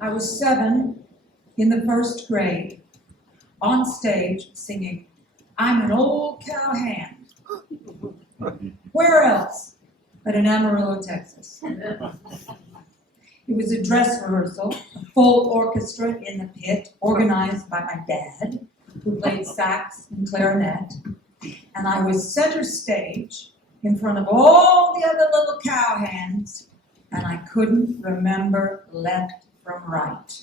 I was 7 in the 1st grade, on stage singing, "I'm an old cowhand." Where else but in Amarillo, Texas? It was a dress rehearsal, a full orchestra in the pit, organized by my dad, who played sax and clarinet, and I was center stage in front of all the other little cowhands, and I couldn't remember left from right.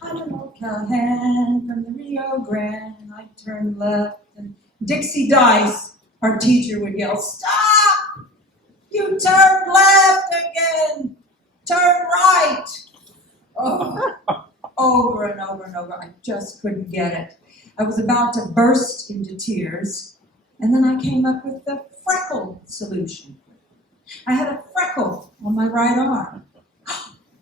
I'm an old cowhand from the Rio Grande, and I turned left, and Dixie Dice, our teacher, would yell, "Stop! You turned left again! Turn right!" Oh, over and over and over. I just couldn't get it. I was about to burst into tears, and then I came up with the freckle solution. I had a freckle on my right arm.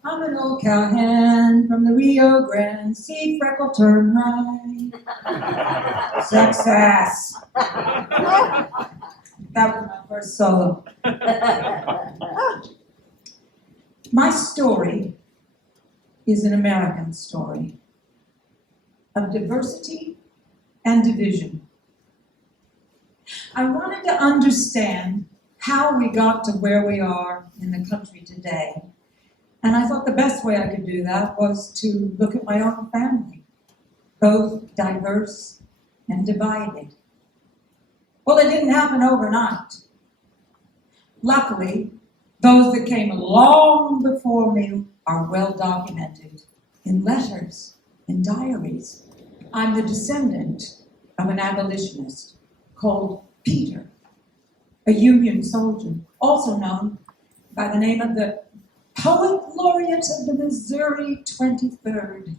I'm an old cowhand from the Rio Grande. See freckle, turn right. Success. That was my first solo. My story is an American story of diversity and division. I wanted to understand how we got to where we are in the country today. And I thought the best way I could do that was to look at my own family, both diverse and divided. Well, it didn't happen overnight. Luckily, those that came long before me are well documented in letters and diaries. I'm the descendant of an abolitionist called Peter, a Union soldier, also known by the name of the Poet Laureate of the Missouri 23rd.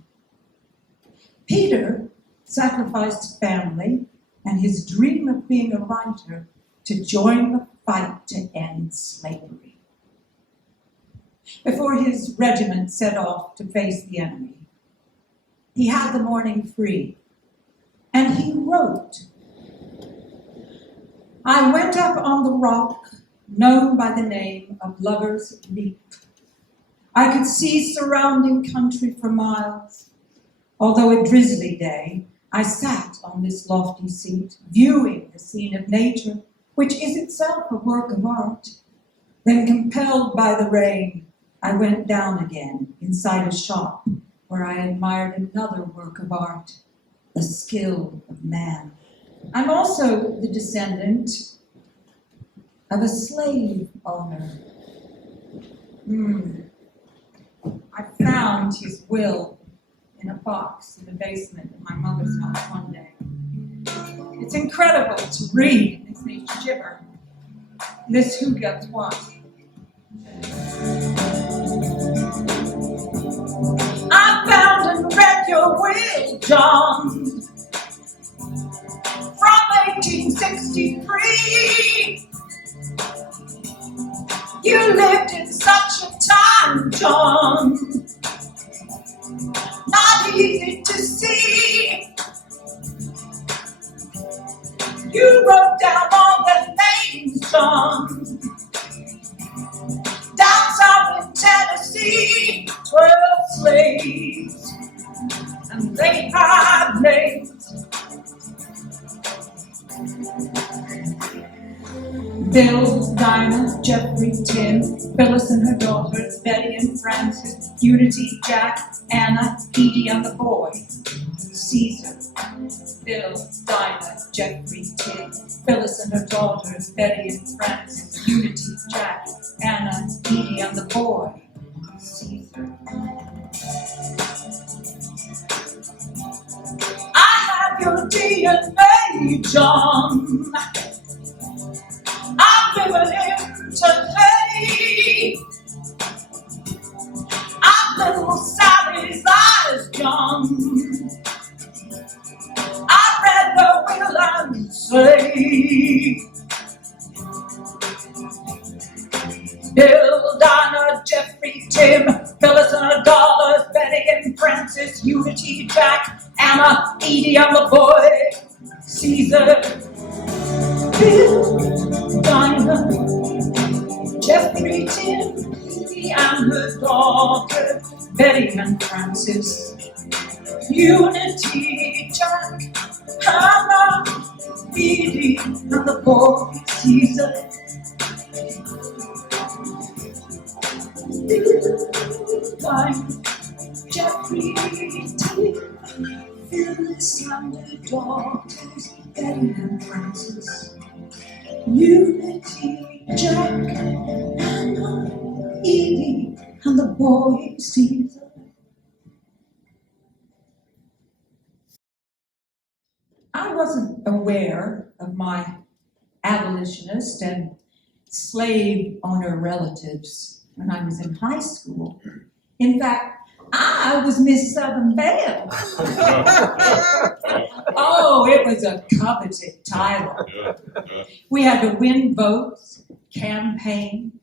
Peter sacrificed family and his dream of being a writer to join the fight to end slavery. Before his regiment set off to face the enemy, he had the morning free, and he wrote, "I went up on the rock known by the name of Lover's Leap. I could see surrounding country for miles. Although a drizzly day, I sat on this lofty seat, viewing the scene of nature, which is itself a work of art. Then, compelled by the rain, I went down again inside a shop where I admired another work of art, the skill of man. I'm also the descendant of a slave owner. I found his will in a box in the basement of my mother's house one day. It's incredible to read. It makes me shiver. This who gets what. I found and read your will, John, from 1863. You lived in such a time, John, not easy to see. You wrote down all the names, John, down south in Tennessee, 12 slaves, and they had names. Bill, Dinah, Jeffrey, Tim, Phyllis and her daughters, Betty and Francis, Unity, Jack, Anna, Edie and the boy, Caesar. Bill, Dinah, Jeffrey, Tim, Phyllis and her daughters, Betty and Francis, Unity, Jack, Anna, Edie and the boy, Caesar. I have your DNA, John. I'm living in today. I'm little Sally's eyes, John. I read the will and say, Bill, Donna, Jeffrey, Tim, Phyllis and her daughters, Betty and Francis, Unity, Jack, Anna, Edie and the boy, Caesar. Bill, Dinah, Jeffrey, Tim, Edie and her daughter, Betty and Francis, Unity, Jack, Hannah, Edie, and the boy Caesar. Time, Jeffrey, T, Phyllis and the daughters, Betty and Francis, Unity, Jack, Hannah, Edie, and the boy Caesar. I wasn't aware of my abolitionist and slave owner relatives when I was in high school. In fact, I was Miss Southern Belle. Oh, it was a coveted title. We had to win votes, campaign,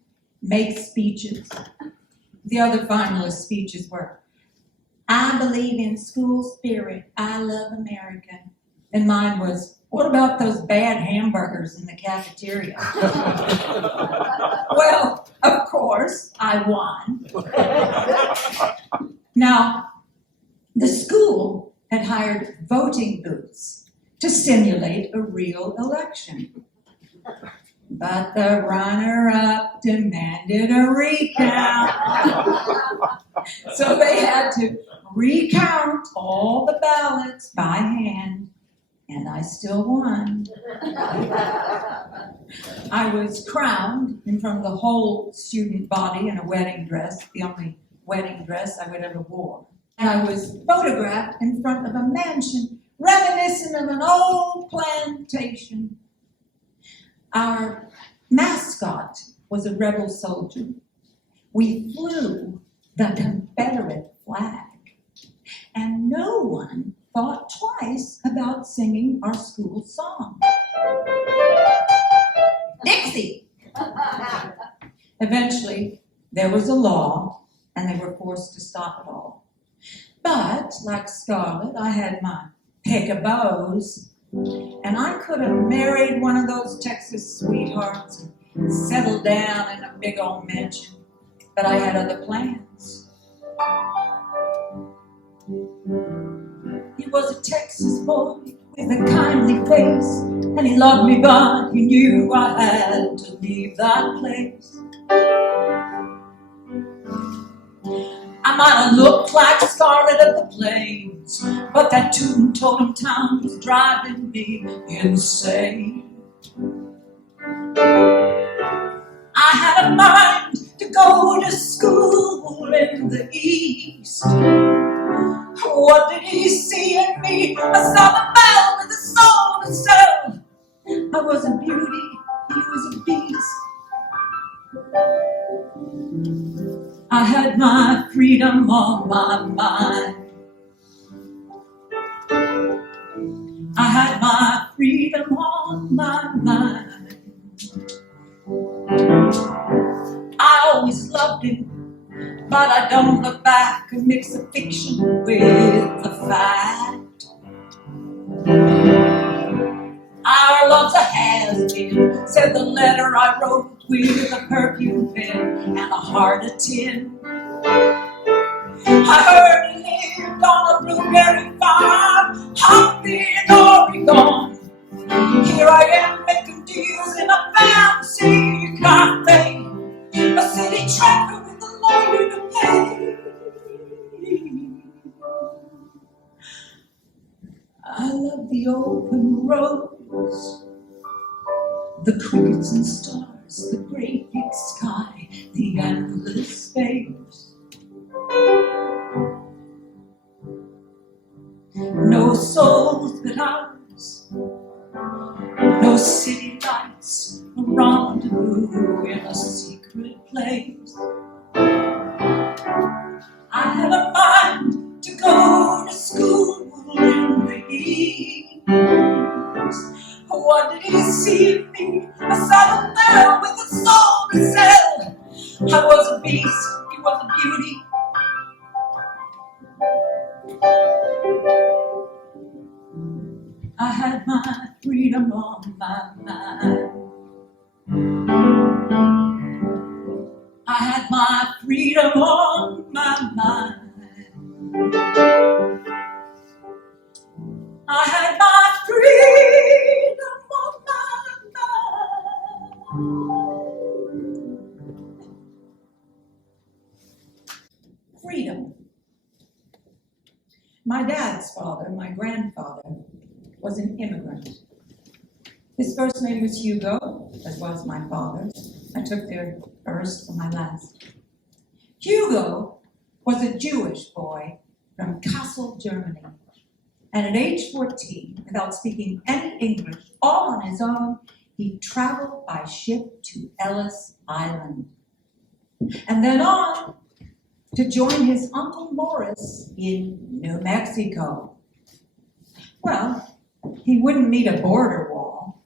make speeches. The other finalist speeches were, I believe in school spirit, I love America. And mine was, what about those bad hamburgers in the cafeteria? Well, of course, I won. Now, the school had hired voting booths to simulate a real election. But the runner-up demanded a recount. So they had to recount all the ballots by hand. And I still won. I was crowned in front of the whole student body in a wedding dress, the only wedding dress I would ever wore. And I was photographed in front of a mansion reminiscent of an old plantation. Our mascot was a rebel soldier. We flew the Confederate flag. And no one thought twice about singing our school song. Dixie! Eventually, there was a law, and they were forced to stop it all. But, like Scarlett, I had my pick of beaus, and I could have married one of those Texas sweethearts and settled down in a big old mansion, but I had other plans. He was a Texas boy with a kindly face, and he loved me, but he knew I had to leave that place. I might have looked like Scarlet of the Plains, but that totem town was driving me insane. I had a mind to go to school in the East. What did he see in me? A Southern Belle with a soul to sell. I was a beauty, he was a beast. I had my freedom on my mind. I had my freedom on my mind. I always loved him, but I don't look back and mix the fiction with the fact. Our love's a has-been, said the letter I wrote with a perfume pen and a heart of tin. I heard he lived on a blueberry farm up in Oregon. Here I am making deals in a fancy cafe, a city tracker with a lawyer to pay. I love the open roads, the crickets and stars, the great big sky, the endless space. No souls but ours, no city lights, a rendezvous in a secret place. I had a mind to go to school in the East. What did he see in me? A Southern Belle with a soul to sell. I was a beast, he was a beauty. I had my freedom on my mind. I had my freedom on my mind. I had my freedom on my mind. Freedom. My dad's father, my grandfather, was an immigrant. His first name was Hugo, as was my father's. I took their first for my last. Hugo was a Jewish boy from Culled, Germany. And at age 14, without speaking any English, all on his own, he traveled by ship to Ellis Island. And then on to join his Uncle Morris in New Mexico. Well, he wouldn't meet a border wall.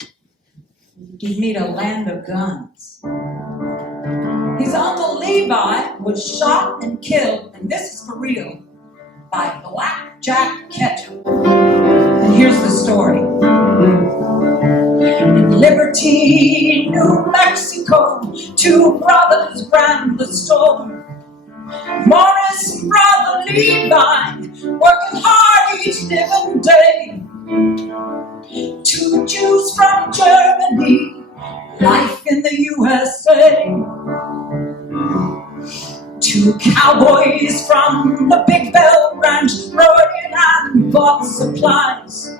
He'd meet a land of guns. His Uncle Levi was shot and killed, and this is for real, by Blackjack Ketchum. And here's the story. In Liberty, New Mexico, two brothers ran the store. Morris and brother Levi, working hard each living day. Two Jews from Germany, life in the USA. Two cowboys from the Big Bell Ranch rode in and bought supplies.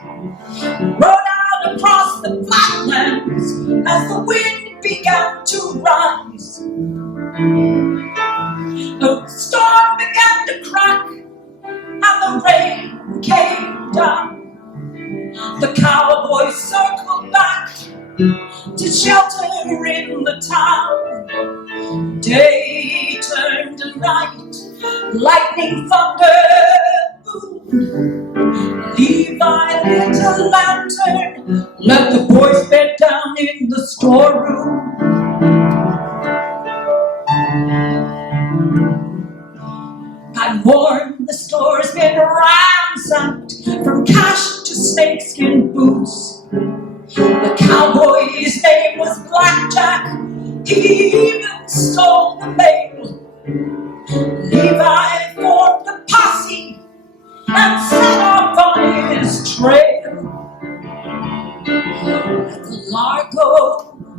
Rode out across the flatlands as the wind began to rise. The storm began to crack and the rain came down. The cowboys circled back to shelter in the town. Day turned to night, lightning, thunder, boom. Levi lit a lantern, let the boys bed down in the storeroom. By morn, the store's been ransacked, from cash to snakeskin boots. The cowboy's name was Blackjack, he even stole the mail. Levi formed a posse and set off on his trail. At the Largo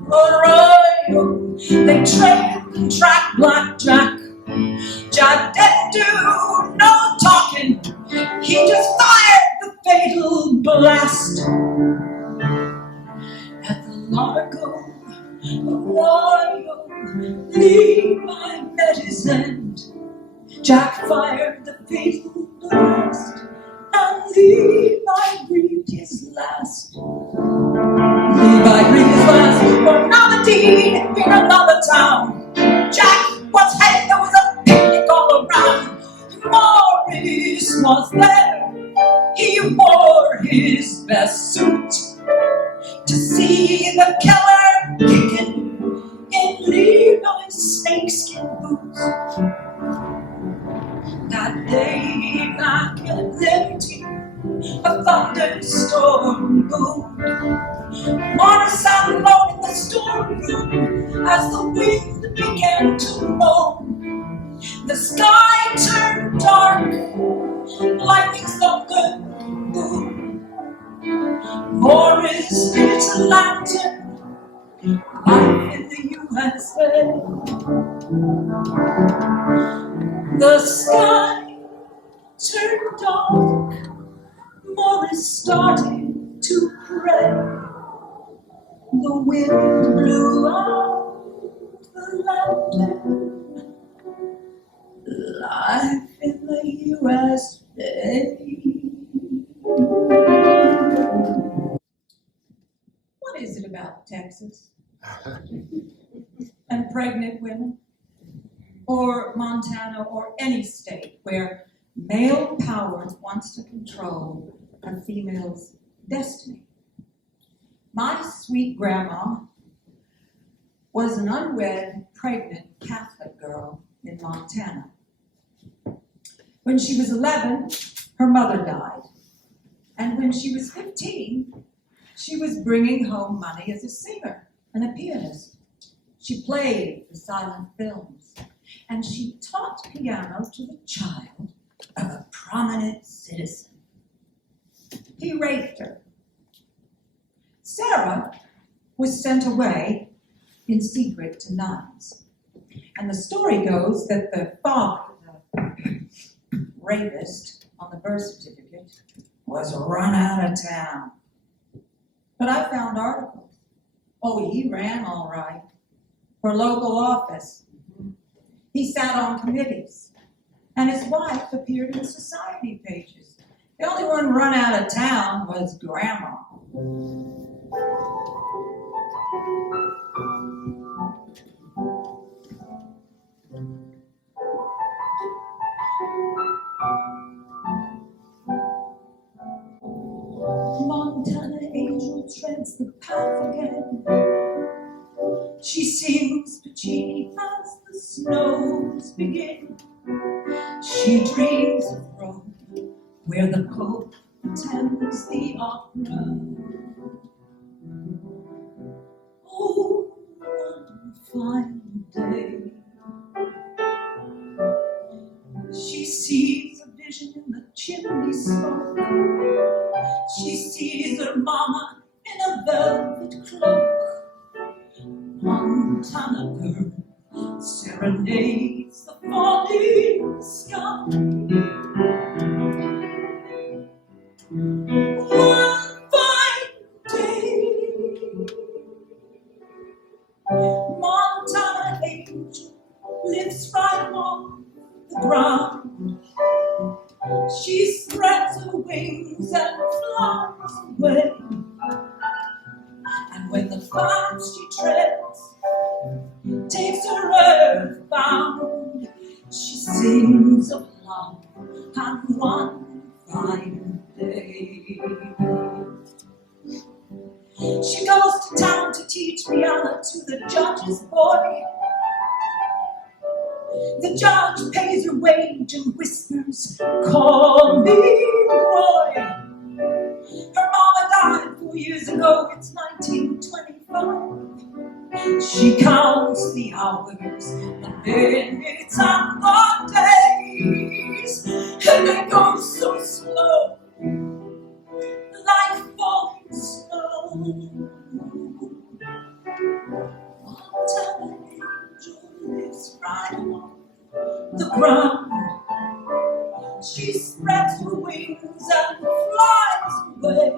Arroyo, they trailed and tracked Blackjack. Jack didn't do no talking, he just fired the fatal blast. At the Largo Arroyo, Levi met his end. Jack fired the fatal blast, and Levi breathed his last. Levi breathed his last for another deed in another town. Jack was headed, there was a picnic all around. Morris was there, he wore his best suit to see the killer kicking in Levi's snakeskin boots. That day back at Liberty, a thunderstorm boomed. Morris sat alone in the storeroom as the wind began to moan. The sky turned dark, lightning, thunder, boom. Morris lit a lantern, life in the USA. The sky turned dark, Morris started to pray. The wind blew out the lantern, life in the USA. What is it about Texas and pregnant women, or Montana, or any state where male power wants to control a female's destiny? My sweet grandma was an unwed, pregnant Catholic girl in Montana. When she was 11, her mother died. And when she was 15, she was bringing home money as a singer and a pianist. She played for silent films, and she taught piano to the child of a prominent citizen. He raped her. Sarah was sent away in secret to nuns. And the story goes that the father, the rapist on the birth certificate, was run out of town. But I found articles. Oh, he ran all right for local office. He sat on committees. And his wife appeared in society pages. The only one run out of town was Grandma. Montana angel treads the path again. She sings Puccini as the snows begin. She dreams of Rome, where the Pope attends the opera. Oh, one fine day, she sees a vision in the chimney smoke. She sees her mama in a velvet cloak. Montana girl serenades the falling sky. One fine day, Montana angel lives right on the ground. She spreads her wings and flies away. And when the path she treads takes her earthbound, she sings of love and one fine day. She goes to town to teach piano to the judge's boy. The judge pays her wage and whispers, "Call me Roy." Her mama died 4 years ago, it's 1925. She counts the hours, the minutes and the days, and they go so slow, like falling snow. Montana angel lives right on the ground. She spreads her wings and flies away.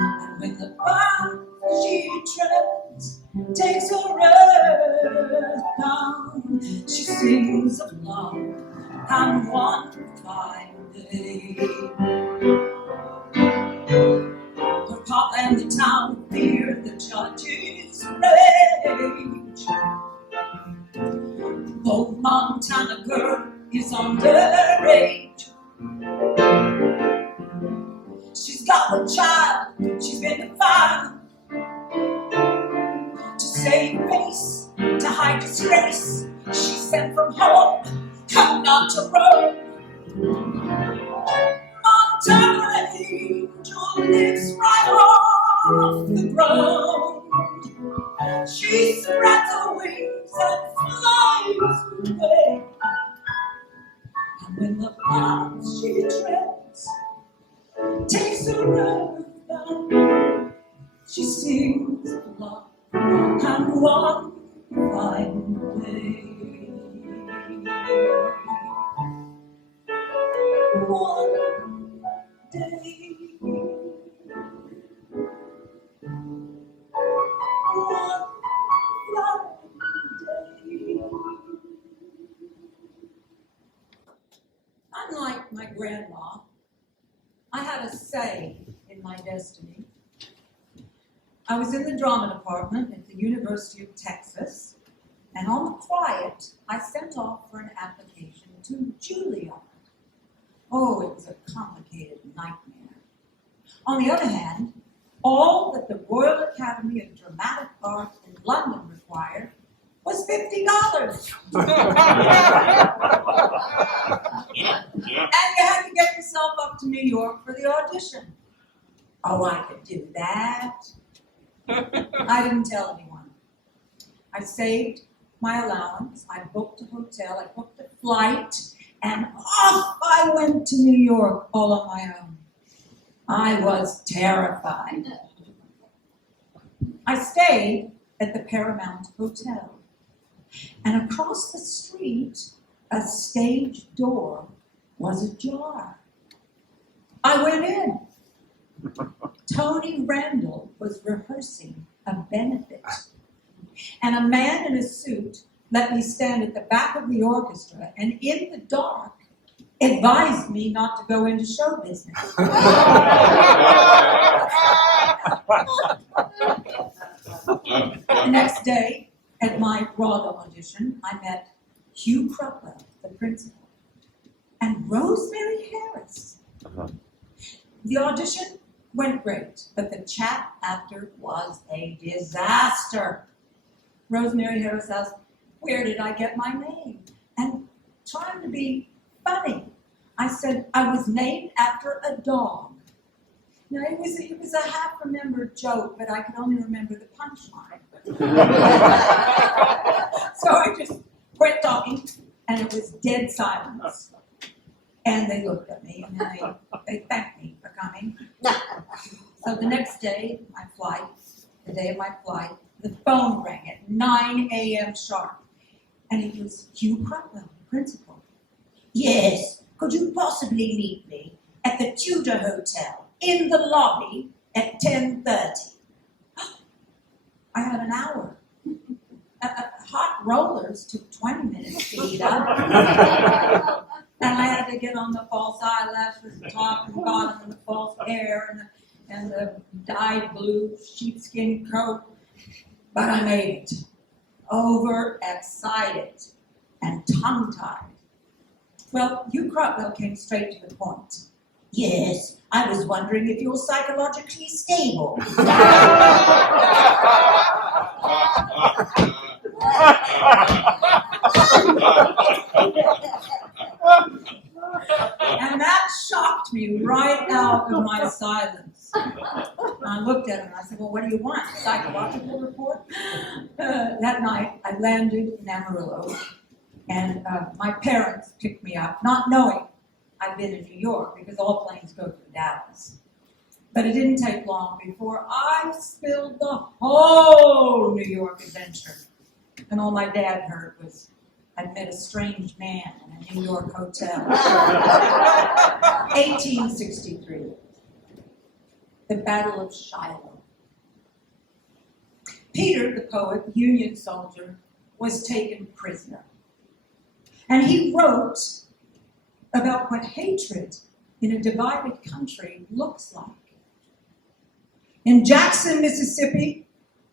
And when the path she treads takes her earth down, she sings of love and one fine day. Her pop and the town fear the judge's rage. Though Montana girl is underage, she's got one child, she's been defied. To save face, to hide disgrace, she's sent from home, come not to Rome. Montana angel lives right off the ground. She spreads her wings and flies away. And when the path she treads takes her earth down, she sings of love and one fine day. One day, one fine day. Unlike my grandma, I had a say in my destiny. I was in the drama department at the University of Texas, and on the quiet, I sent off for an application to Juilliard. Oh, it was a complicated nightmare. On the other hand, all that the Royal Academy of Dramatic Art in London required was $50. And you had to get yourself up to New York for the audition. Oh, I could do that. I didn't tell anyone. I saved my allowance, I booked a hotel, I booked a flight, and off I went to New York all on my own. I was terrified. I stayed at the Paramount Hotel, and across the street, a stage door was ajar. I went in. Tony Randall was rehearsing a benefit, and a man in a suit let me stand at the back of the orchestra and in the dark advised me not to go into show business. The next day, at my Broadway audition, I met Hugh Crupwell, the principal, and Rosemary Harris. The audition went great, but the chat after was a disaster. Rosemary Harris asked, "Where did I get my name?" And trying to be funny, I said, "I was named after a dog." Now, it was a half-remembered joke, but I could only remember the punchline. So I just quit talking, and it was dead silence. And they looked at me, and then they thanked me for coming. So the next day, the day of my flight, the phone rang at 9 a.m. sharp. And it was Hugh Crupwell, the principal. "Yes, could you possibly meet me at the Tudor Hotel in the lobby at 10:30? I had an hour. Hot rollers took 20 minutes to heat up. And I had to get on the false eyelashes, the top and bottom, and the false hair, and the dyed blue sheepskin coat. But I made it. Overexcited and tongue-tied. Well, Hugh Crupwell came straight to the point. "Yes, I was wondering if you're psychologically stable." And that shocked me right out of my silence. I looked at him and I said, "Well, what do you want? A psychological report?" That night, I landed in Amarillo, and my parents picked me up, not knowing I'd been in New York, because all planes go to Dallas. But it didn't take long before I spilled the whole New York adventure. And all my dad heard was I'd met a strange man in a New York hotel. 1863. The Battle of Shiloh. Peter, the poet, Union soldier, was taken prisoner. And he wrote about what hatred in a divided country looks like. In Jackson, Mississippi,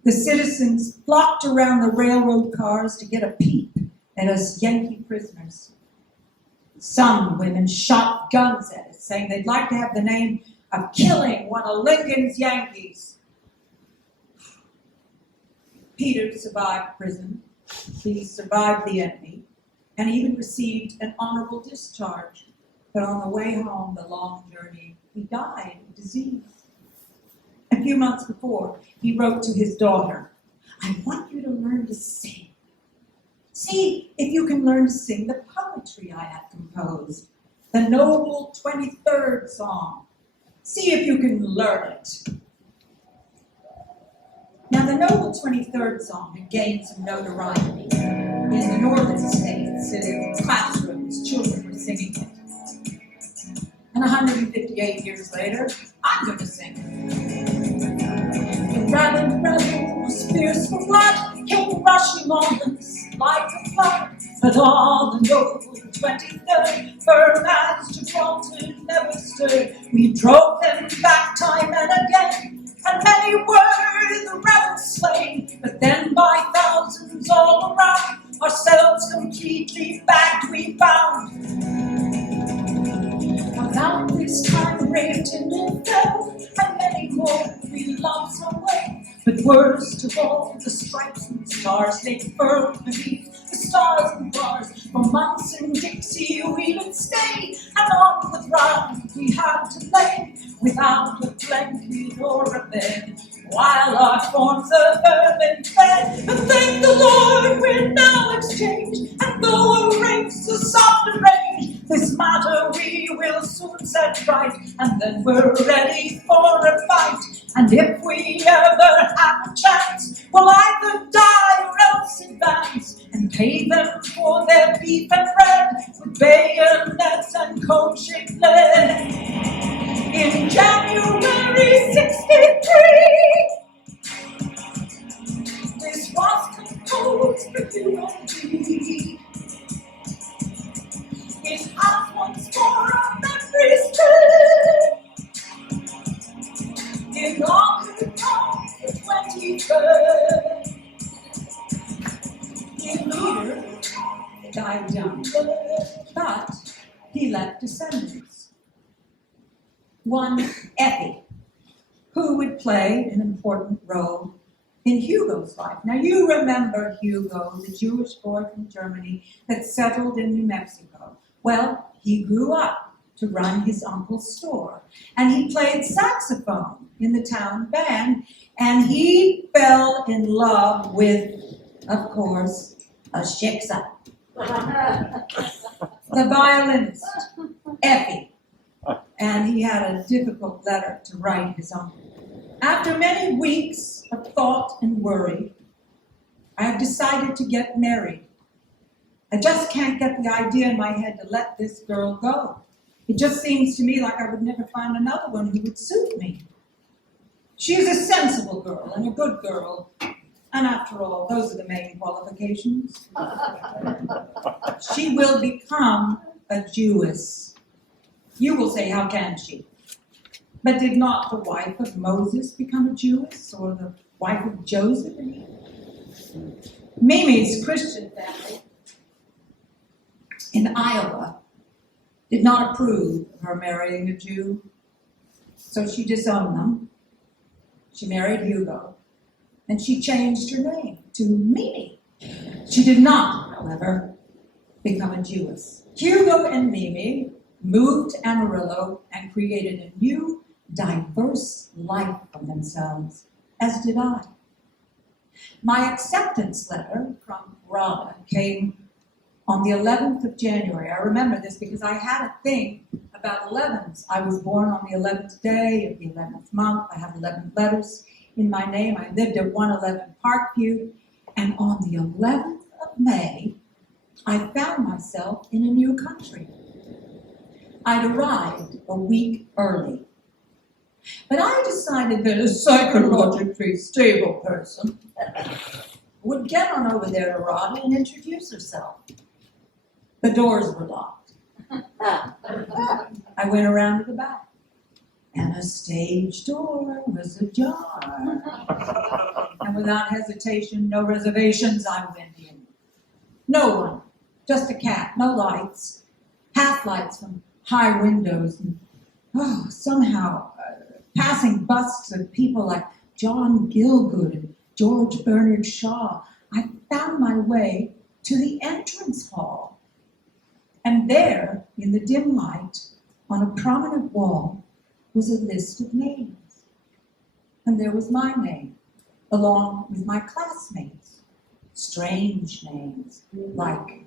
the citizens flocked around the railroad cars to get a peep at us Yankee prisoners. Some women shot guns at us, saying they'd like to have the name of killing one of Lincoln's Yankees. Peter survived prison. He survived the enemy, and even received an honorable discharge. But on the way home, the long journey, he died of disease. A few months before, he wrote to his daughter, "I want you to learn to sing. See if you can learn to sing the poetry I have composed, the noble 23rd song. See if you can learn it." Now, the noble 23rd song had gained some notoriety in the northern states. In classrooms, children were singing it. And 158 years later, I'm going to sing it. The rabble was fierce for blood, came rushing on us like a flood. But all the noble 23rd, firm as Gibraltar, never stirred. We drove them back time and again, and many were the rebels slain. But then by thousands all around, ourselves completely backed we found. About this time raved and fell, and many more we lost our way. But worst of all, the stripes and stars they furled beneath the stars and bars. For months in Dixie we would stay, and on the ground we had to lay, without a blanket or a bed, while our forms of urban fed. But thank the Lord we're now exchanged, and though a race of softer range, right, and then we're ready for a fight. And if we ever have a chance, we'll either die or else advance, and pay them for their beef and bread with bayonets and coaching lead. In January '63, this was composed for you and me. His house once more on memory street, in August of the 23rd. His leader died young, but he left descendants. One, Effie, who would play an important role in Hugo's life. Now, you remember Hugo, the Jewish boy from Germany that settled in New Mexico. Well, he grew up to run his uncle's store, and he played saxophone in the town band, and he fell in love with, of course, a shiksa, the violinist, Effie. And he had a difficult letter to write his uncle. After many weeks of thought and worry, I have decided to get married. I just can't get the idea in my head to let this girl go. It just seems to me like I would never find another one who would suit me. She is a sensible girl and a good girl, and after all, those are the main qualifications. She will become a Jewess. You will say, how can she? But did not the wife of Moses become a Jewess, or the wife of Joseph? Mimi's Christian family in Iowa did not approve of her marrying a Jew, so she disowned them. She married Hugo, and she changed her name to Mimi. She did not, however, become a Jewess. Hugo and Mimi moved to Amarillo and created a new, diverse life for themselves, as did I. My acceptance letter from Rada came on the 11th of January. I remember this because I had a thing about 11s. I was born on the 11th day of the 11th month. I have 11 letters in my name. I lived at 111 Parkview. And on the 11th of May, I found myself in a new country. I'd arrived a week early. But I decided that a psychologically stable person would get on over there to Rada and introduce herself. The doors were locked. I went around to the back, and a stage door was ajar. And without hesitation, no reservations, I went in. No one, just a cat, no lights, half lights from high windows, and somehow passing busts of people like John Gielgud and George Bernard Shaw. I found my way to the entrance hall. And there, in the dim light, on a prominent wall, was a list of names. And there was my name, along with my classmates. Strange names, like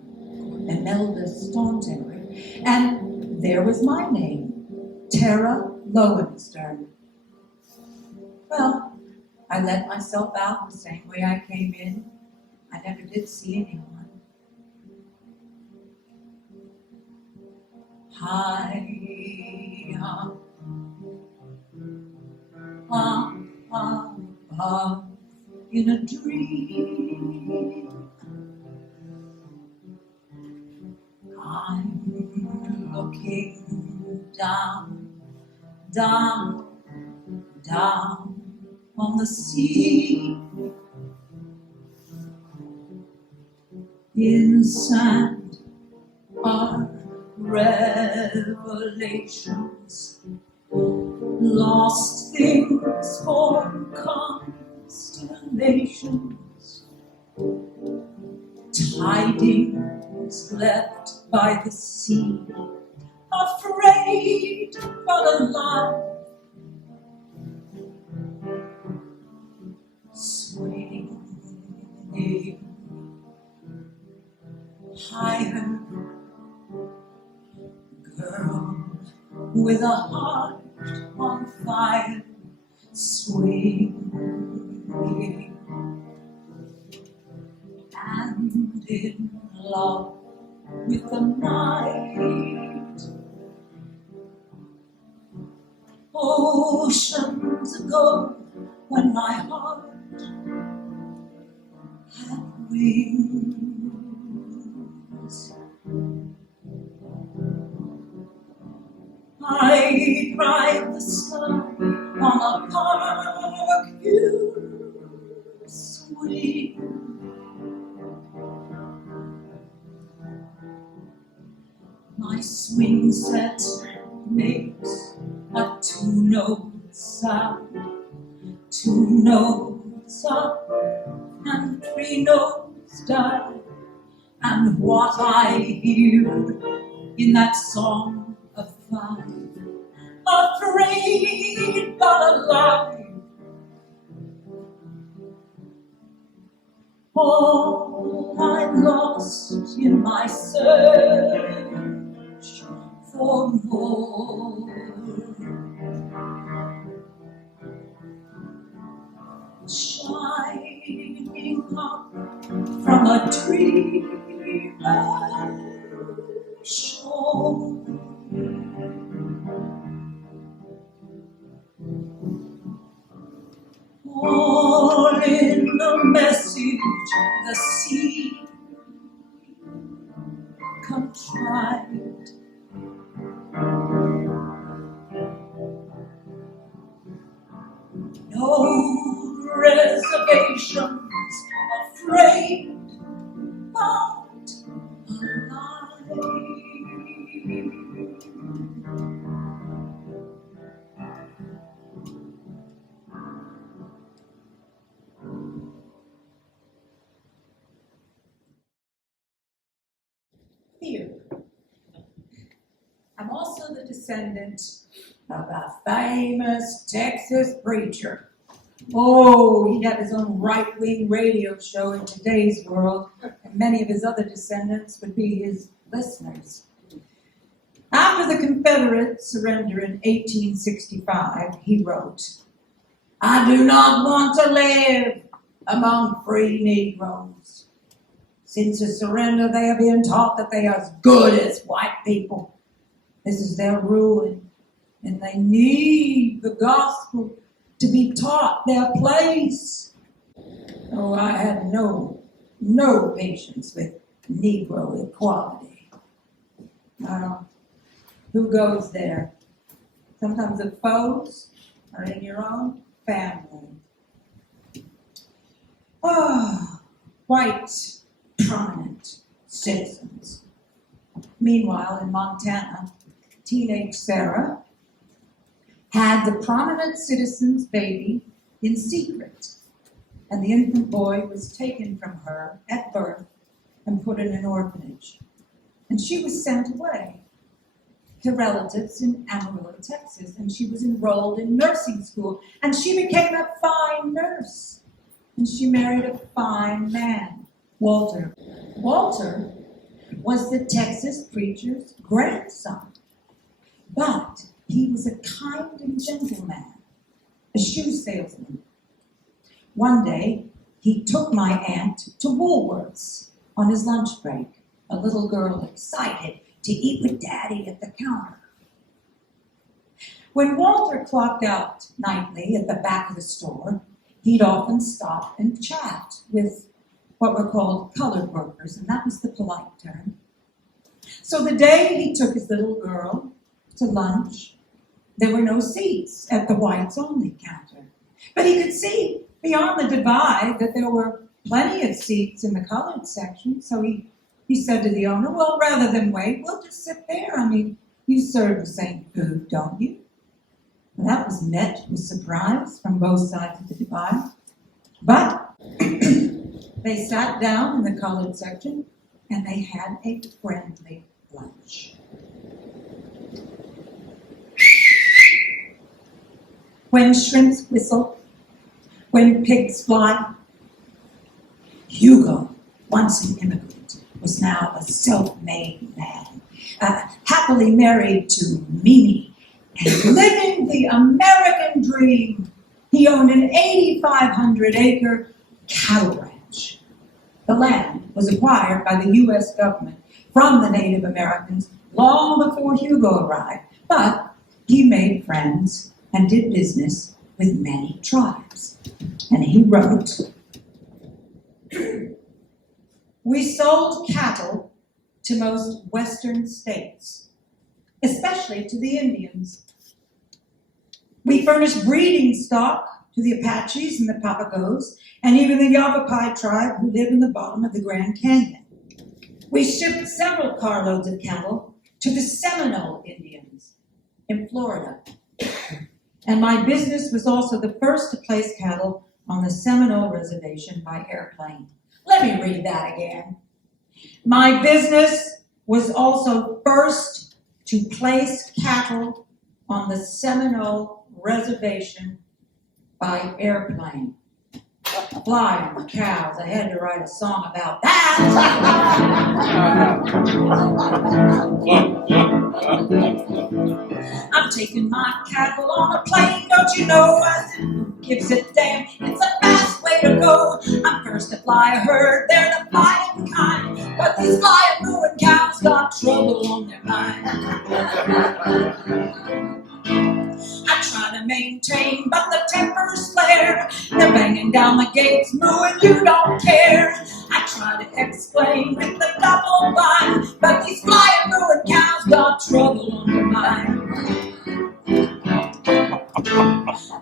Imelda Staunton. And there was my name, Tara Lowenstern. Well, I let myself out the same way I came in. I never did see anyone. High up, in a dream, I'm looking down, down, down on the sea, in sand are revelations, lost things form constellations, tidings left by the sea, afraid but alive, swinging higher, girl with a heart on fire, swinging, and in love with the night. Oceans ago, when my heart had wings, I cried the sky on a park view swing. My swing set makes a two-note sound, two notes up and three notes down, and what I hear in that song of five, afraid but alive, all I'm lost in my search for more. Shining up from a dreamer's shore, all in the message the sea contrived. No reservations, afraid but alive. Here, I'm also the descendant of a famous Texas preacher. Oh, he had his own right-wing radio show in today's world, and many of his other descendants would be his listeners. After the Confederate surrender in 1865, he wrote, "I do not want to live among free Negroes. Since the surrender, they are being taught that they are as good as white people. This is their ruin, and they need the gospel to be taught their place." Oh, I had no patience with Negro equality. Who goes there? Sometimes the foes are in your own family. Oh, white prominent citizens. Meanwhile, in Montana, teenage Sarah had the prominent citizen's baby in secret, and the infant boy was taken from her at birth and put in an orphanage. And she was sent away to relatives in Amarillo, Texas, and she was enrolled in nursing school, and she became a fine nurse, and she married a fine man, Walter. Walter was the Texas preacher's grandson, but he was a kind and gentle man, a shoe salesman. One day, he took my aunt to Woolworth's on his lunch break, a little girl excited to eat with Daddy at the counter. When Walter clocked out nightly at the back of the store, he'd often stop and chat with what were called colored workers, and that was the polite term. So the day he took his little girl to lunch, there were no seats at the whites-only counter. But he could see beyond the divide that there were plenty of seats in the colored section, so he said to the owner, "Well, rather than wait, we'll just sit there. I mean, you serve the same food, don't you?" And that was met with surprise from both sides of the divide. But they sat down in the colored section, and they had a friendly lunch. When shrimps whistle, when pigs fly, Hugo, once an immigrant, was now a self-made man, happily married to Mimi, and living the American dream. He owned an 8,500-acre cattle ranch. The land was acquired by the U.S. government from the Native Americans long before Hugo arrived, but he made friends and did business with many tribes. And he wrote, "We sold cattle to most western states, especially to the Indians. We furnished breeding stock to the Apaches and the Papagos, and even the Yavapai tribe who live in the bottom of the Grand Canyon. We shipped several carloads of cattle to the Seminole Indians in Florida. And my business was also the first to place cattle on the Seminole Reservation by airplane." Let me read that again. "My business was also first to place cattle on the Seminole Reservation by airplane." Flying the cows. I had to write a song about that. "I'm taking my cattle on a plane, don't you know? I said, who gives a damn? It's a fast way to go. I'm first to fly a herd, they're the flying kind. But these flying ruined cows got trouble on their mind. I try to maintain, but the tempers flare. They're banging down the gates, mooing, you don't care. I try to explain with the double bind, but these flying ruined cows got trouble on their mind.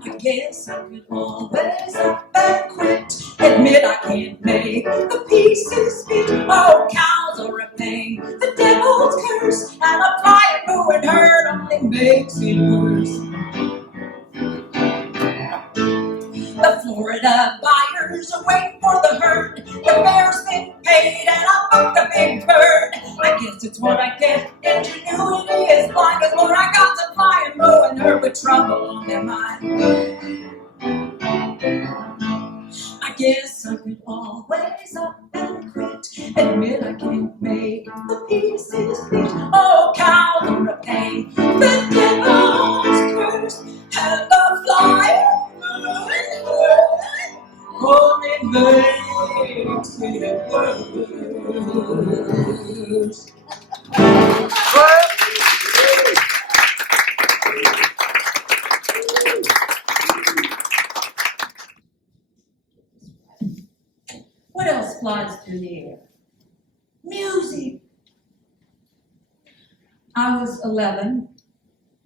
I guess I could always up and quit. Admit I can't make the pieces fit. Oh, cows are a pain, the devil's curse, and a flying ruined herd only makes it worse. The Florida buyers are waiting for the herd. The bear's been paid and I booked a big bird. I guess it's what I get. Ingenuity is blind as what I got to fly and ruin her with trouble on their mind. I guess I could always up and quit. Admit I can't make the pieces fit. Oh, cows are a pain, the devil's curse, and the flying only makes it worse. What else flies through the air? Music. I was 11,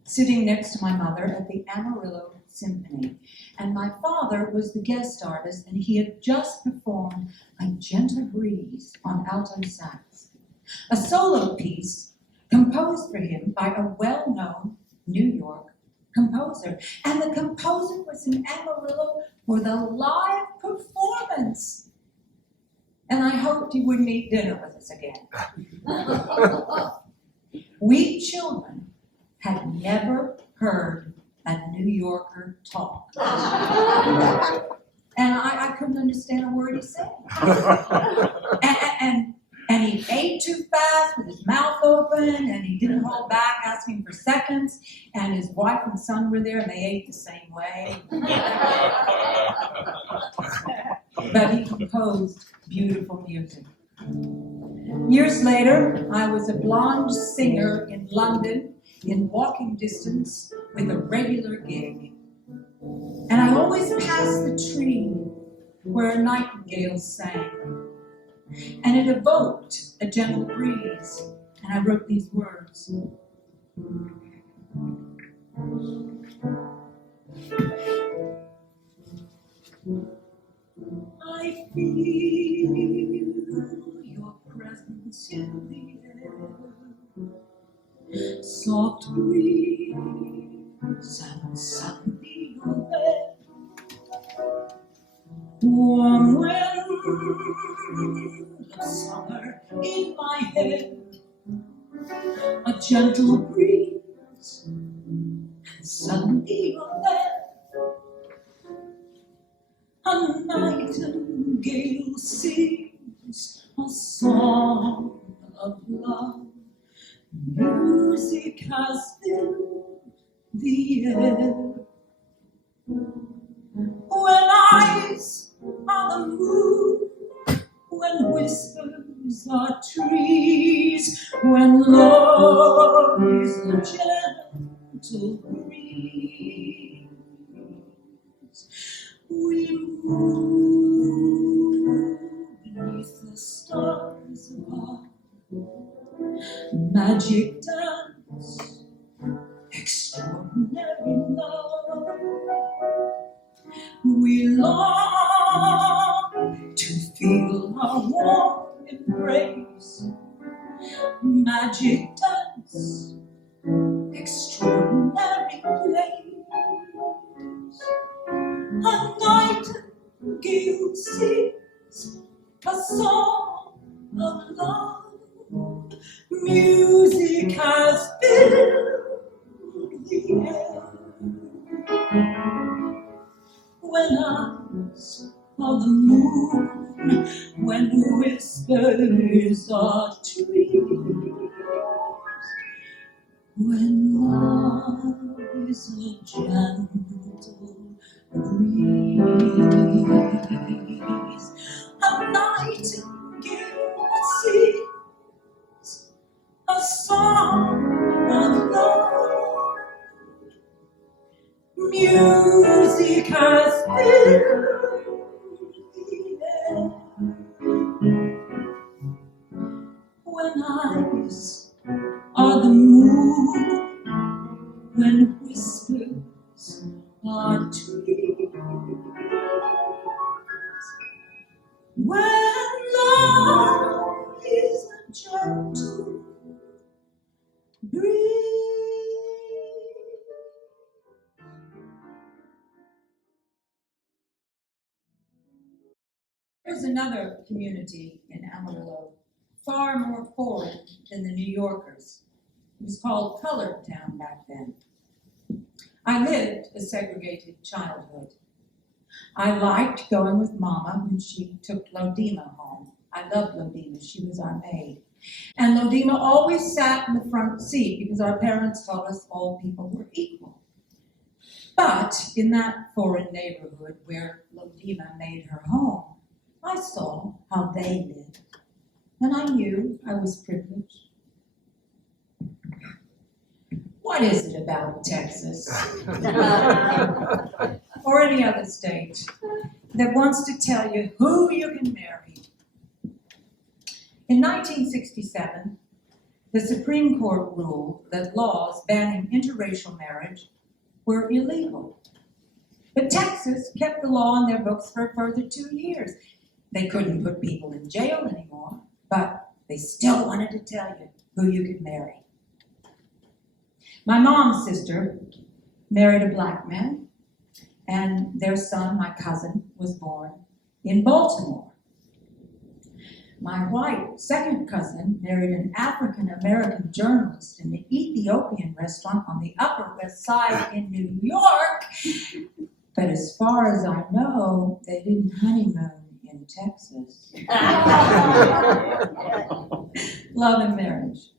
sitting next to my mother at the Amarillo Symphony, and my father was the guest artist, and he had just performed A Gentle Breeze on alto sax, a solo piece composed for him by a well-known New York composer. And the composer was in Amarillo for the live performance. And I hoped he wouldn't eat dinner with us again. We children had never heard a New Yorker talk. And I couldn't understand a word he said. And he ate too fast with his mouth open, and he didn't hold back asking for seconds, and his wife and son were there, and they ate the same way. But he composed beautiful music. Years later, I was a blonde singer in London, in walking distance with a regular gig. And I always passed the tree where a nightingale sang. And it evoked a gentle breeze. And I wrote these words. I feel your presence in the air, soft breeze, and suddenly you're there. Warm wind of summer in my hair, a gentle breeze, and suddenly you're there. A nightingale sings a song of love. Music has filled the the air. When eyes are the moon, when whispers are trees, when love is a gentle breeze, we move beneath the stars above. Magic dance, extraordinary love. We long to feel our warm embrace. Magic dance, extraordinary place. A nightingale sings a song of love. Music has filled the air. When eyes are the moon, when whispers are trees, when love is a gentle breeze, a nightingale sings a song of love. Music has filled the air. When eyes are the moon, when whispers are trees, when love is a gentle breeze. There's another community in Amarillo, far more foreign than the New Yorkers. It was called Colored Town back then. I lived a segregated childhood. I liked going with Mama when she took Lodima home. I loved Lodima. She was our maid. And Lodima always sat in the front seat because our parents told us all people were equal. But in that foreign neighborhood where Lodima made her home, I saw how they lived, and I knew I was privileged. What is it about Texas or any other state that wants to tell you who you can marry? In 1967, the Supreme Court ruled that laws banning interracial marriage were illegal. But Texas kept the law on their books for a further 2 years. They couldn't put people in jail anymore, but they still wanted to tell you who you could marry. My mom's sister married a black man, and their son, my cousin, was born in Baltimore. My white second cousin married an African-American journalist in the Ethiopian restaurant on the Upper West Side in New York. But as far as I know, they didn't honeymoon in Texas. Love and marriage.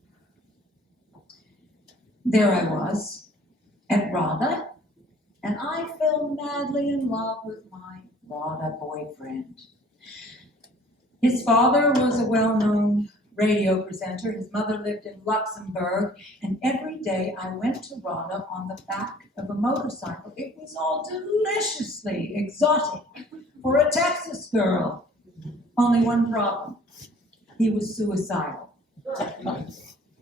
There I was at RADA, and I fell madly in love with my RADA boyfriend. His father was a well-known radio presenter. His mother lived in Luxembourg, and every day I went to RADA on the back of a motorcycle. It was all deliciously exotic for a Texas girl. Only one problem. He was suicidal.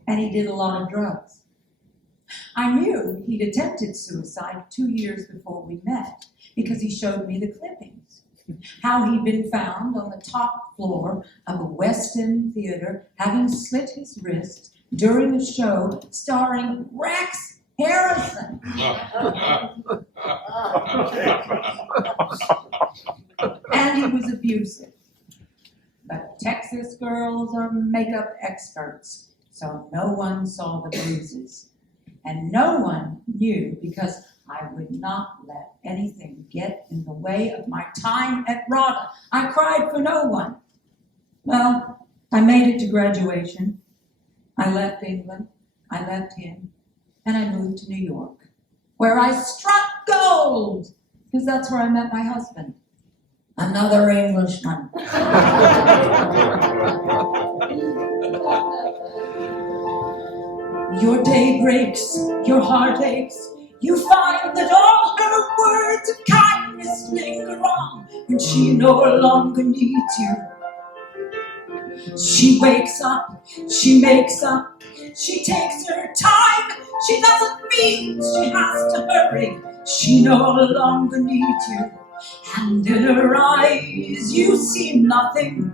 And he did a lot of drugs. I knew he'd attempted suicide 2 years before we met because he showed me the clippings. How he'd been found on the top floor of a West End theater having slit his wrist during a show starring Rex Harrison. And he was abusive. But Texas girls are makeup experts, so no one saw the bruises. And no one knew because I would not let anything get in the way of my time at RADA. I cried for no one. Well, I made it to graduation. I left England, I left him, and I moved to New York. where I struck gold, because that's where I met my husband. Another Englishman. Your day breaks, your heart aches. You find that all her words of kindness linger on when she no longer needs you. She wakes up, she makes up, she takes her time. She doesn't mean she has to hurry. She no longer needs you. And in her eyes you see nothing.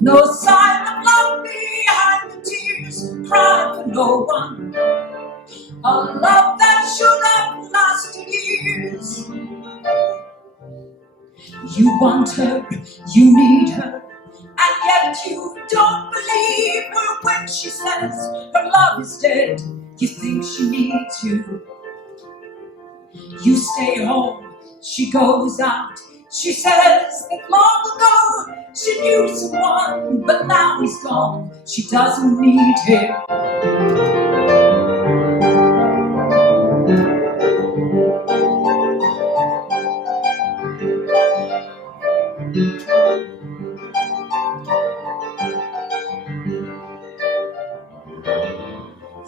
No sign of love behind the tears, cried for no one. A love that should have lasted years. You want her, you need her, and yet you don't believe her when she says her love is dead. You think she needs you. You stay home, she goes out. She says that long ago she knew someone, but now he's gone. She doesn't need him.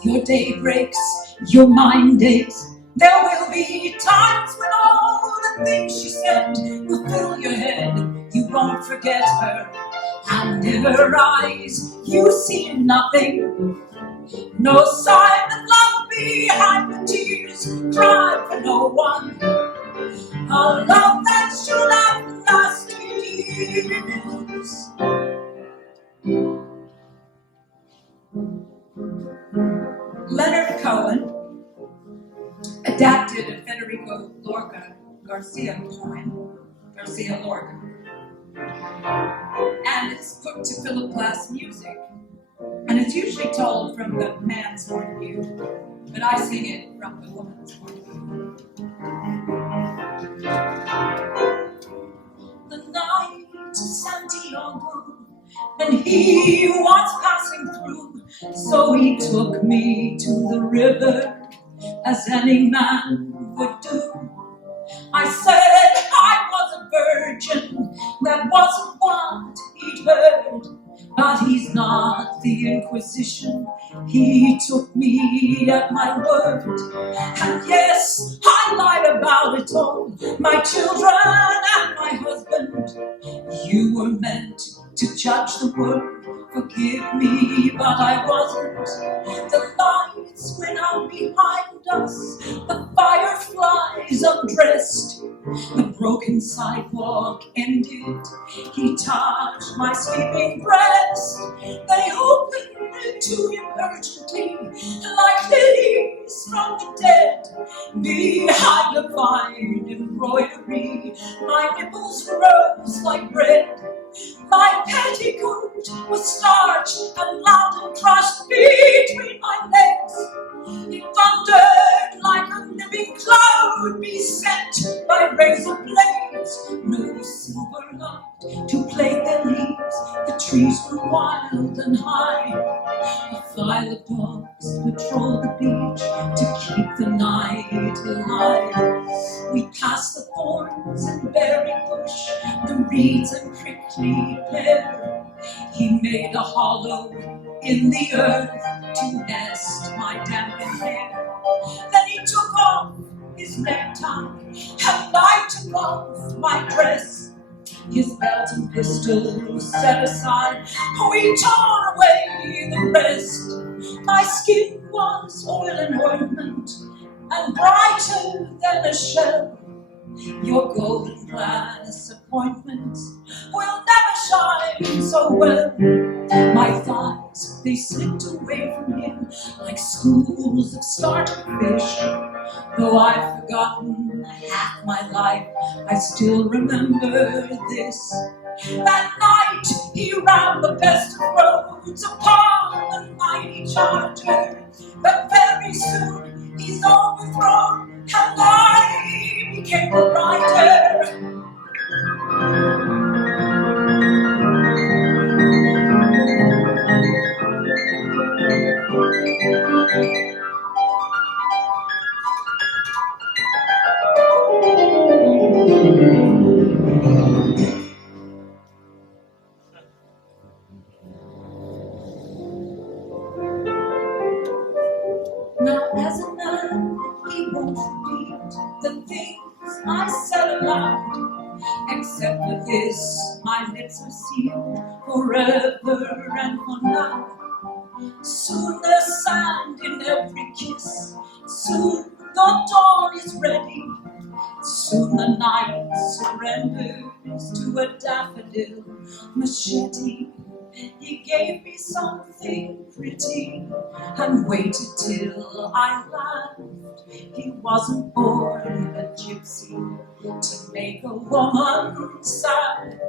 Your day breaks, your mind aches. There will be times when all the things she said will fill your head. You won't forget her, and in her eyes you see nothing. No sign of love behind the tears, cried for no one. A love that should have lasted years. Leonard Cohen adapted a Federico Garcia poem, Garcia Lorca, and it's put to Philip Glass music. And it's usually told from the man's point of view, but I sing it from the woman's point of view. The night of Santiago, and he was passing through, so he took me to the river, as any man would do. I said I was a virgin, that wasn't what he'd heard. But he's not the Inquisition, he took me at my word. And yes, I lied about it all, my children and my husband. You were meant to judge the world, forgive me, but I wasn't. The lights went out behind us, the fireflies undressed. The broken sidewalk ended, he touched my sleeping breast. They opened to him urgently, like lilies from the dead. Behind a fine embroidery, my nipples rose like bread. My petticoat was starched and loud and crushed between my legs. It thundered like a living cloud beset by razor blades. No silver light to plate their leaves, the trees were wild and high. A file of dogs patrolled the beach to keep the night alive. We passed the thorns and berry bush, the reeds and prickly pear. He made a hollow in the earth to nest my dampened hair. Then he took off his necktie and I took off my dress. His belt and pistol set aside, we tore away the rest. My skin was oil and ointment, and brighter than a shell. Your golden glass appointments will never shine so well. My thoughts, they slipped away from him like schools of startled fish. Though I've forgotten half my life, I still remember this. That night he ran the best of roads upon the mighty charger. But very soon he's overthrown and I became the rider. After this, my lips are sealed forever and for now. Soon there's sand in every kiss. Soon the dawn is ready. Soon the night surrenders to a daffodil machete. He gave me something pretty and waited till I laughed. He wasn't born a gypsy to make a woman sad.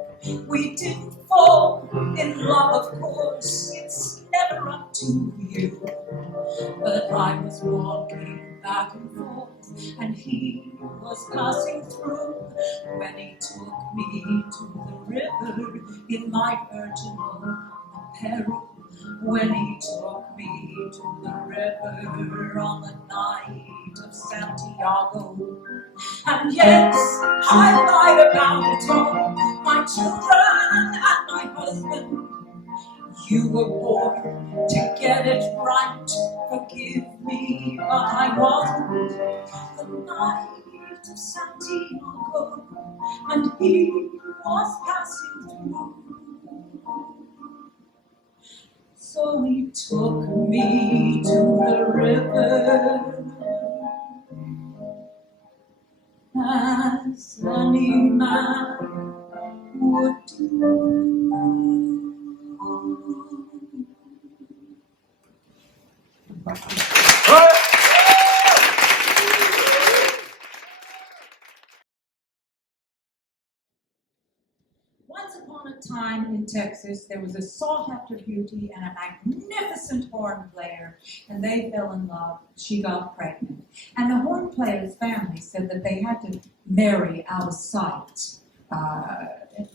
We didn't fall in love, of course, it's never up to you. But I was walking back and forth, and he was passing through when he took me to the river in my virginal apparel. When he took me to the river on the night of Santiago. And yes, I lied about it all, my children and my husband. You were born to get it right, forgive me, but I wasn't. The night of Santiago, and he was passing through. So he took me to the river, as any man would do. Once upon a time in Texas, there was a sought-after beauty and a magnificent horn player, and they fell in love. She got pregnant. And the horn player's family said that they had to marry out of sight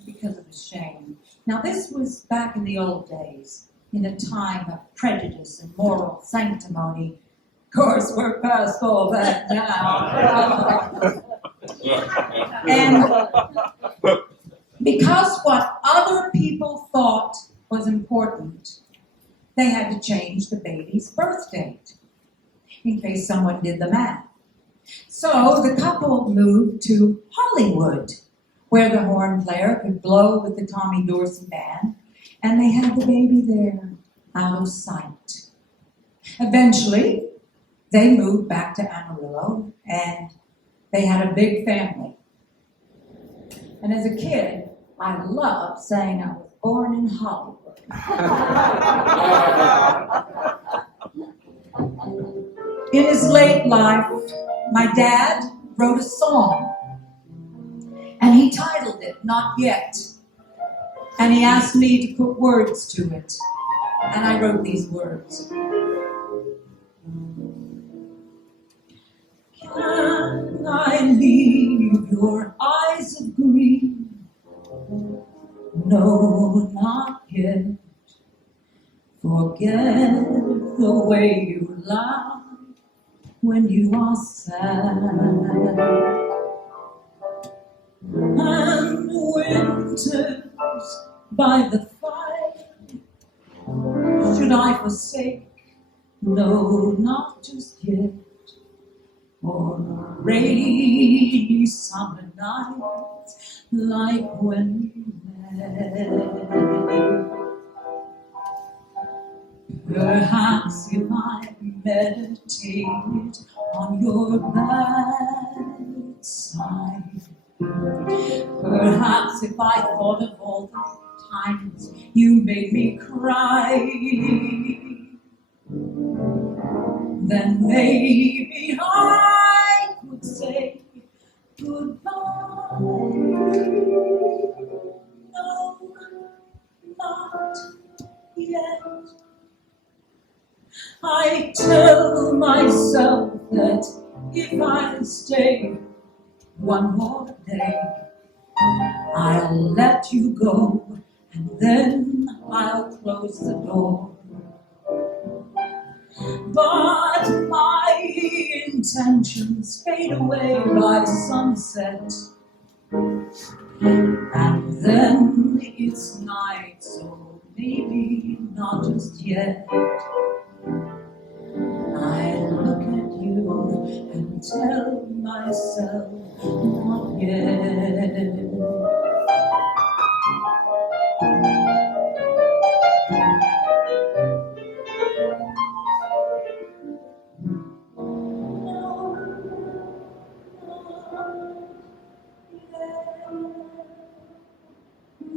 because of the shame. Now, this was back in the old days, in a time of prejudice and moral sanctimony. Of course, we're past all that now. And because what other people thought was important, they had to change the baby's birth date, in case someone did the math. So the couple moved to Hollywood, where the horn player could blow with the Tommy Dorsey band, and they had the baby there, out of sight. Eventually, they moved back to Amarillo, and they had a big family. And as a kid, I loved saying I was born in Hollywood. In his late life, my dad wrote a song, and he titled it Not Yet. And he asked me to put words to it, and I wrote these words. Can I leave your eyes of green? No, not yet. Forget the way you laugh when you are sad. And winters by the fire, should I forsake? No, not just yet. Or rainy summer nights like when we met. Perhaps if I meditate on your bedside, perhaps if I thought of all the times you made me cry, then maybe I could say goodbye. No, not yet. I tell myself that if I stay one more day, I'll let you go, and then I'll close the door. But my intentions fade away by sunset, and then it's night, so maybe not just yet. I look at you and tell myself not yet.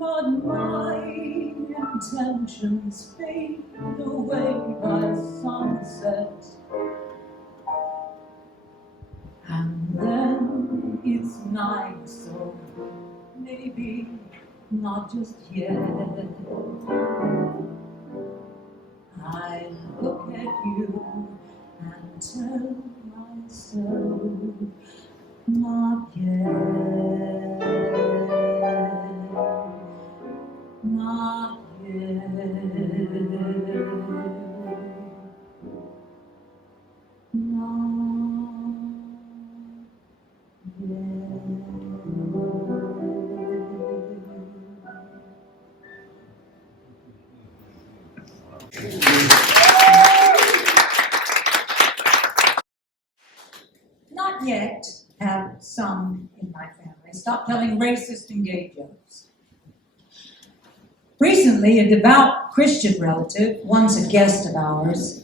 but my intentions fade away by sunset. And then it's night, so maybe not just yet. I look at you and tell myself, not yet, not yet, not yet have some in my family stopped telling racist and gay jokes. Recently, a devout Christian relative, once a guest of ours,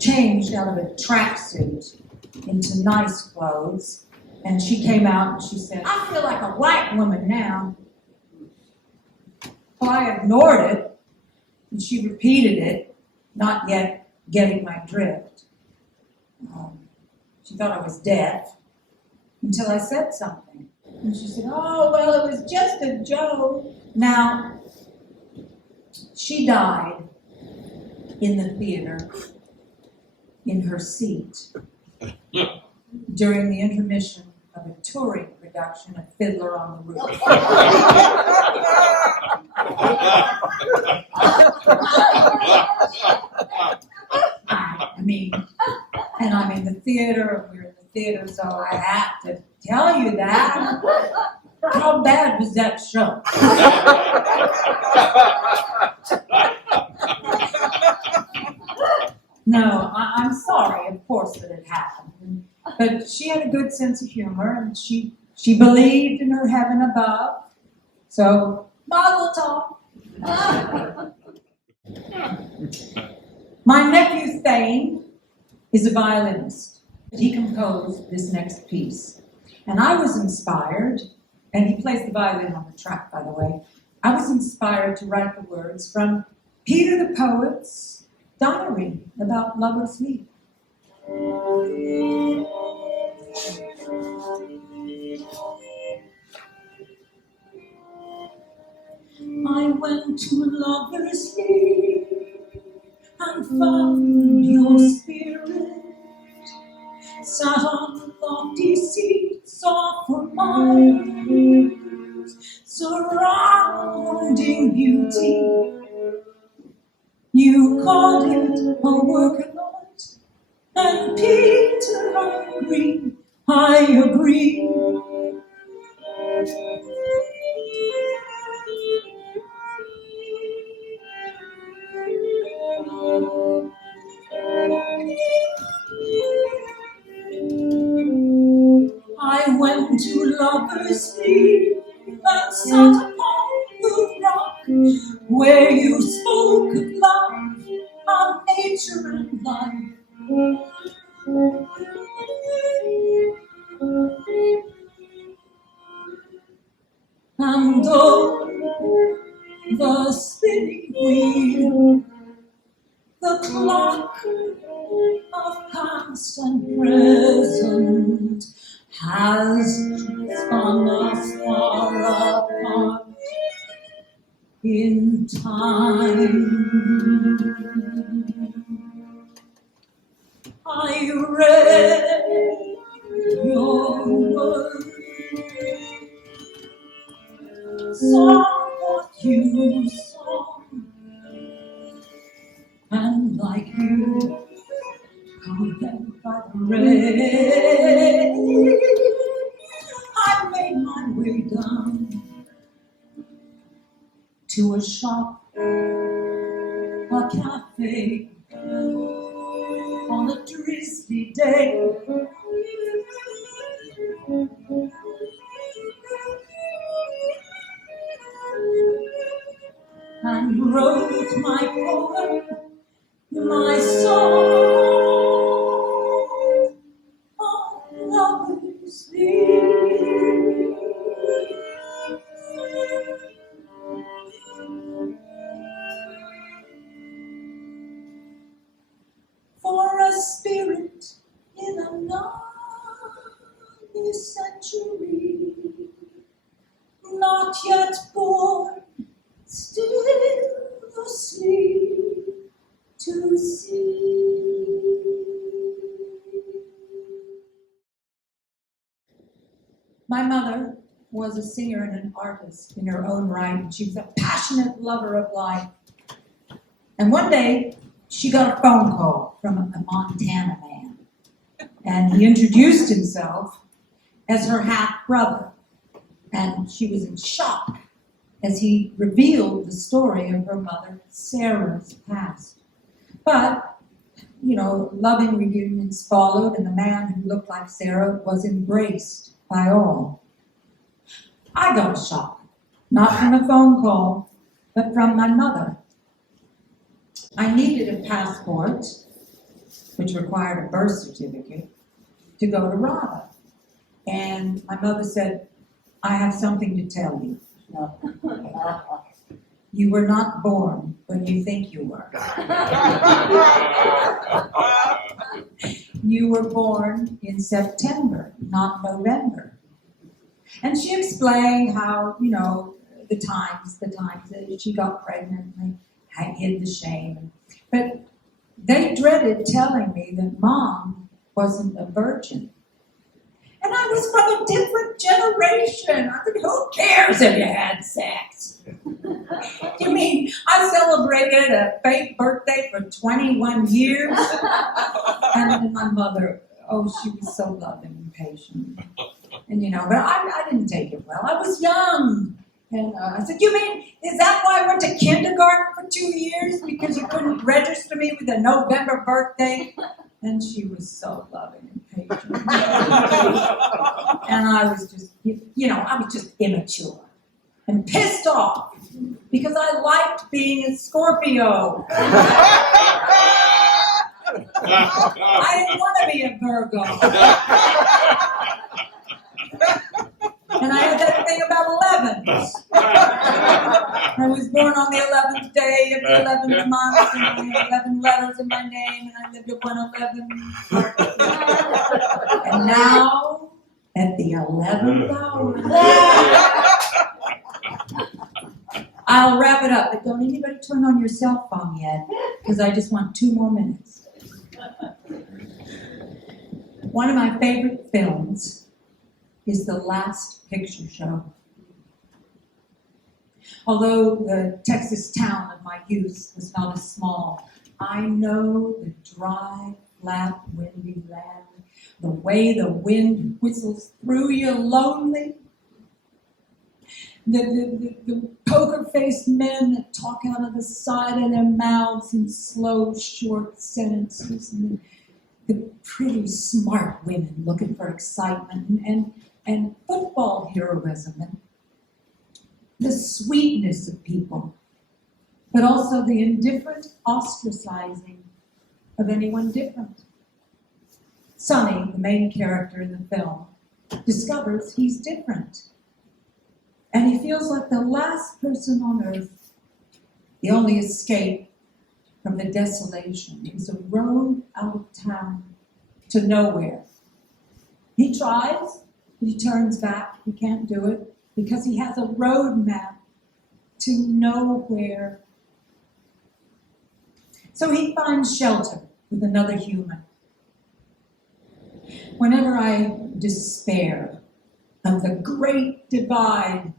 changed out of a tracksuit into nice clothes, and she came out and she said, "I feel like a white woman now." Well, I ignored it, and she repeated it, not yet getting my drift. She thought I was deaf until I said something. And she said, "Oh, well, it was just a joke." Now, she died in the theater in her seat during the intermission of a touring production of Fiddler on the Roof. I mean, and I'm in the theater, and we're in the theater, so I have to tell you that. How bad was that show? No, I'm sorry, of course, that it happened. But she had a good sense of humor, and she believed in her heaven above. So, mazel tov. My nephew Thane is a violinist. He composed this next piece. And I was inspired, and he plays the violin on the track, by the way. I was inspired to write the words from Peter the Poet's diary about Lover's Leap. I went to Lover's Leap and found your spirit, sat on lofty seats offer miles, surrounding beauty. You called it a work of art, and Peter, I agree. I went to Lover's Leap and sat upon the rock where you spoke of love, of nature and life. And oh, the spinning wheel, the clock of past and present has spun us far apart in time. I read your words, saw what you saw, and like you, compelled by the rain, I made my way down to a shop, a cafe, on a drizzly day. And wrote my poem, my song of Lover's Leap. not yet born, still asleep to see. My mother was a singer and an artist in her own right, and she was a passionate lover of life. And one day, she got a phone call from a Montana man, and he introduced himself as her half-brother, and she was in shock as he revealed the story of her mother Sarah's past. But, loving reunions followed, and the man who looked like Sarah was embraced by all. I got a shock, not from a phone call, but from my mother. I needed a passport, which required a birth certificate, to go to RADA. And my mother said, I have something to tell you. You were not born when you think you were. You were born in September, not November. And she explained how, the times that she got pregnant, and they hid the shame. But they dreaded telling me that Mom wasn't a virgin. And I was from a different generation. I said, who cares if you had sex? You mean I celebrated a fake birthday for 21 years? And my mother, she was so loving and patient. And, but I didn't take it well. I was young. And I said, you mean, is that why I went to kindergarten for 2 years? Because you couldn't register me with a November birthday? And she was so loving and patient. And I was just, I was just immature and pissed off because I liked being a Scorpio. I didn't want to be a Virgo. And I had that thing about 11s. I was born on the 11th day of the 11th month, and I had 11 letters in my name, and I lived at 111. And now, at the 11th hour, I'll wrap it up, but don't anybody turn on your cell phone yet, because I just want 2 more minutes. One of my favorite films is The Last Picture Show. Although the Texas town of my youth was not as small, I know the dry, flat, windy land, the way the wind whistles through you lonely, the poker-faced men that talk out of the side of their mouths in slow, short sentences, and the pretty, smart women looking for excitement, and football heroism, and the sweetness of people, but also the indifferent ostracizing of anyone different. Sonny, the main character in the film, discovers he's different. And he feels like the last person on earth. The only escape from the desolation is a road out of town to nowhere. He tries, but he turns back. He can't do it because he has a road map to nowhere. So he finds shelter with another human. Whenever I despair of the great divide,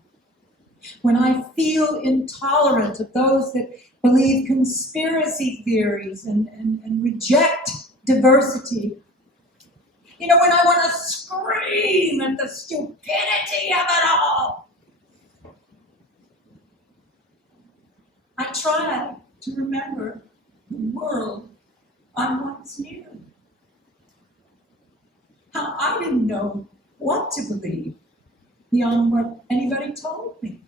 when I feel intolerant of those that believe conspiracy theories and reject diversity, when I want to scream at the stupidity of it all, I try to remember the world I once knew. How I didn't know what to believe beyond what anybody told me.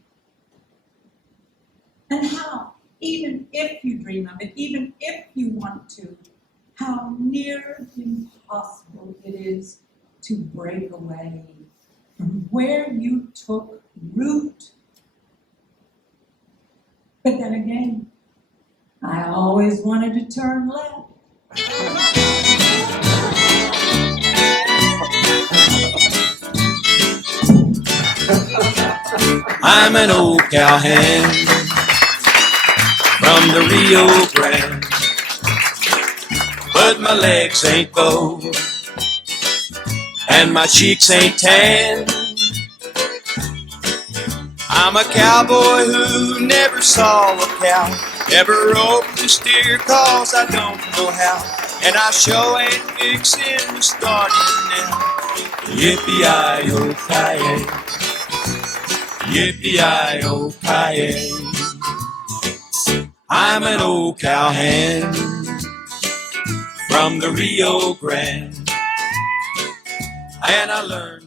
And how, even if you dream of it, even if you want to, how near impossible it is to break away from where you took root. But then again, I always wanted to turn left. I'm an old cowhand from the Rio Grande, but my legs ain't bowed and my cheeks ain't tan. I'm a cowboy who never saw a cow, never roped a steer cause I don't know how, and I sure ain't fixing to start it now. Yippee-i-oh-ki-yay, yippee-i-oh-ki-yay. I'm an old cowhand from the Rio Grande, and I learned